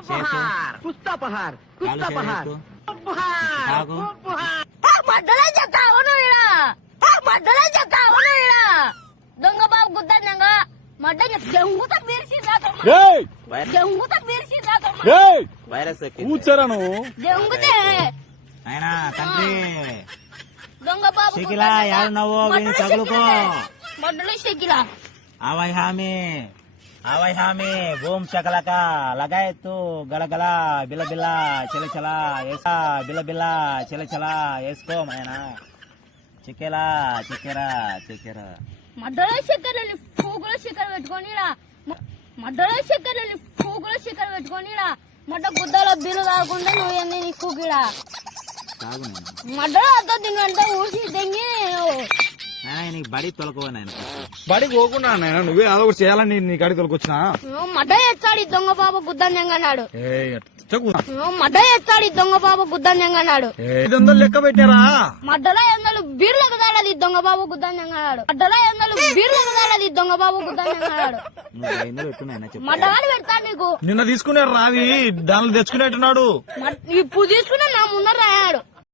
ఉపహార్ పుస్తపహార్ పుస్తపహార్ ఉపహార్ తాగు. ఉపహార్ మడ్డలో చెక్కావను ఈడ మడ్డలో చెక్కావను ఈడ దొంగ బాబు గుద్దంగా మడ్డ జంగుత బీర్చి రేయ్ జంగుత బీర్చి రేయ్ వైరస్ ఎక్కింది. కూర్చోరా నువ్వు జంగుతే నాయనా తండ్రి దొంగ బాబు షకిలా, యాడున్నావు? వీని తగులుకో. మడ్డలో షకిలా ఆవై హామీ ఆవై హామీ బూమ్ శకలక లగాయ్ తు గలగల బిల బిల్ల చిల చల ఏసా బిల బిల్ల చిల చల వేసుకో మాయనా చిక్కెలా చిక్కెరా చిక్కెరా మడ్డలో చక్కెరని పూగులో చక్కెర పెట్టుకోనిరా మడ్డలో చక్కెరని పూగులో చక్కెర పెట్టుకోనిరా మడ్డ గుద్దలో బిల్లు కాకుండా నువ్వు ఎన్ని నీ కూకిడా తాగు నేను మడ్డలో అద్దో తింగంటే ఊసి నీకు బడి తొలకవ నాయన బడికి పోకుండా నాయన నువ్వే అదో ఒకటి చేయాలని నీ కాడికి తోలుకొచ్చినా మడ్డ ఈ దొంగ బాబు గుద్దంజంగా అన్నాడు. ఏయ్, చెక్కు. మడ్డ ఈ దొంగ బాబు గుద్దంజంగా అన్నాడు. ఏయ్, ఐదు వందలు లెక్క పెట్టారా మడ్డలో ఎందలు బీర్లు ఎగదాడది దొంగ బాబు గుద్దంజంగా అన్నాడు. మడ్డలో ఎందలు బీర్లు ఎగదాడది దొంగ బాబు గుద్దంజంగా అన్నాడు. నువ్వు ఏందో పెట్టు నాయన చెప్పు. మడ్డగాని పెడతాడు నీకు. నిన్న తీసుకున్నారు రావి దానిలో తెచ్చుకునేట్టున్నాడు ఇప్పుడు తీసుకున్నా నా ముందర రాయాడు.